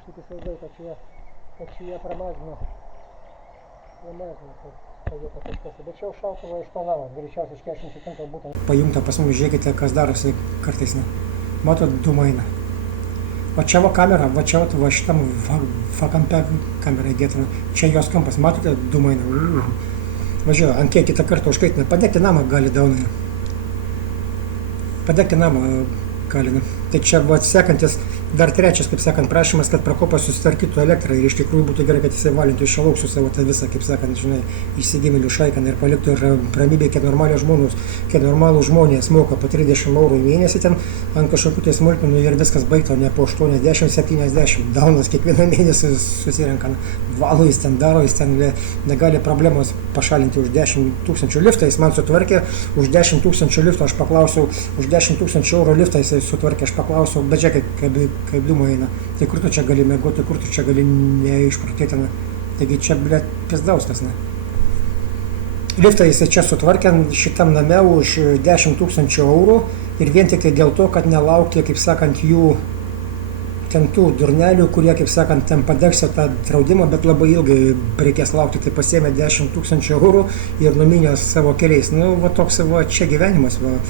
aš tik įsivaizduoju, kad čia jie pramazino tą vietą kažkas. Bet čia jau šautuvą išplanavo, greičiausiai iš 47 būtent. Pajungta pas mus, žiūrėkite, kas darosi kartais. Matot, dūmai eina. Va čia va kamera, va čia va šitam va kampe kamera įdėta. Čia jos kampas, matote, dūmai eina. Važiuoju, ant kiek kitą kartą užkaitina. Padegti namą gali daunai. Padegti namą gali. Tai čia va sekantis, dar trečias, kaip sakant, prašymas, kad Prokopas susitvarkytų elektrą ir iš tikrųjų būtų gerai, kad jisai valintų iš šalauk su savo tą visą, kaip sakant, žinai, įsigimėlių šaiką ir paliktų ramybę, kiek normalų žmonės moka po 30 eurų į mėnesį ten ant kažkokių tai smulkmenų ir viskas baigta, ne po 80-70. Daunas kiekvieną mėnesį susirenka, valo jis ten daro, jis ten negali problemos pašalinti už 10 000 liftą, jis man sutvarkė, už 10 000 liftą aš paklausiau, už 10 000 eurų liftą jisai sutvarkė, aš paklausiau, bet žiūrėk, kaip dūmo eina, tai kur tu čia gali mėgoti, kur tu čia gali neišprotėti, taigi čia, blėt, pizdauskas, Liftą jisai čia sutvarkė šitam name už 10 000 eurų ir vien tik tai dėl to, kad nelaukti, kaip sakant, jų ten tų durnelių, kurie, kaip sakant, ten padegs tą draudimą, bet labai ilgai reikės laukti, tai pasiėmė 10 000 eurų ir numynė savo keliais. Va toks va čia gyvenimas, va.